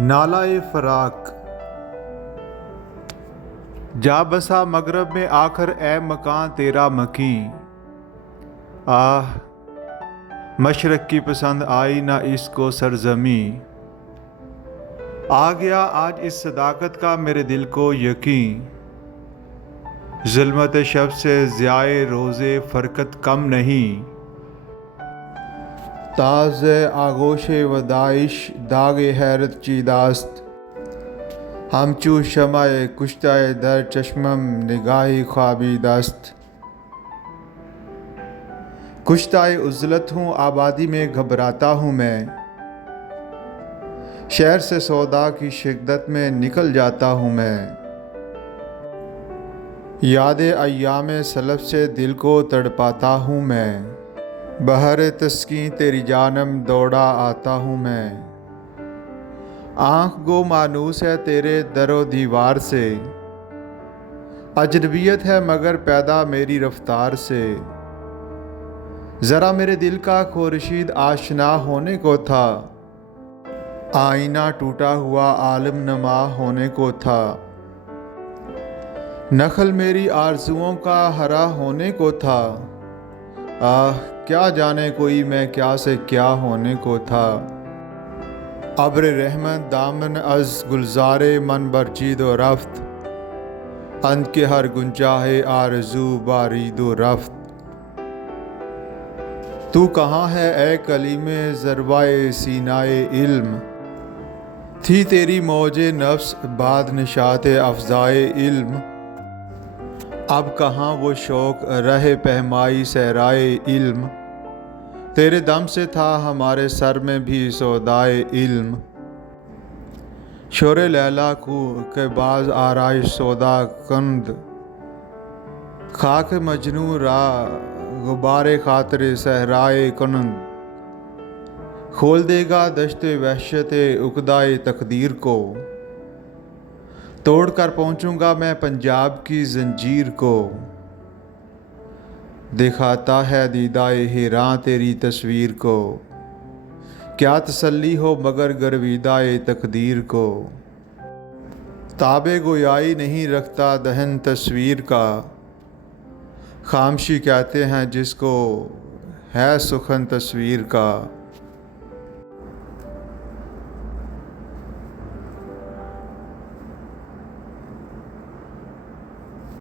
नाला-ए फ़राक़। जा बसा मगरब में आखिर ए मकान तेरा मकीं। आह मशरक़ की पसंद आई ना इसको सरज़मी। आ गया आज इस सदाकत का मेरे दिल को यकीन। ज़ुल्मत शब से ज़ियाए रोज़े फ़रक़त कम नहीं। ताज़े आगोशे वदाइश दागे हैरत चीदास्त। हमचू शमाए कुश्ताए दर चश्मम निगाही ख्वाबी दस्त। कुश्ताए उज़लत हूँ आबादी में घबराता हूँ मैं। शहर से सौदा की शिद्दत में निकल जाता हूँ मैं। यादें अय्याम सलफ़ से दिल को तड़पाता हूँ मैं। बहर तस्कीन तेरी जानम दौड़ा आता हूँ मैं। आँख गो मानूस है तेरे दरो दीवार से। अजनबियत है मगर पैदा मेरी रफ्तार से। ज़रा मेरे दिल का खुर्शीद आशना होने को था। आईना टूटा हुआ आलम नमा होने को था। नखल मेरी आरज़ुओं का हरा होने को था। आह क्या जाने कोई मैं क्या से क्या होने को था। अब्र रहमत दामन अज़ गुलज़ारे मन बरचीदो रफ्त। अंत के हर गुंजाहे आरज़ू बारीदो रफ्त। तू कहाँ है ए कलीमे ज़रवाए सीनाए इल्म। थी तेरी मौजे नफ्स बाद निशाते अफ़ज़ाए इल्म। अब कहाँ वो शौक़ रहे पहमाई सहराए इल्म। तेरे दम से था हमारे सर में भी सौदाए इल्म। शोरे लैला को के बाज आराइश सौदा कंद। खाक मजनू रा गुबारे खातिर सहराए कनंद। खोल देगा दश्ते वहशते उकदाए तकदीर को। तोड़ कर पहुँचूँगा मैं पंजाब की जंजीर को। दिखाता है दीदाए हिरां तेरी तस्वीर को। क्या तसल्ली हो मगर गर्विदाए तकदीर को। ताबे गोयाई नहीं रखता दहन तस्वीर का। खामशी कहते हैं जिसको है सुखन तस्वीर का।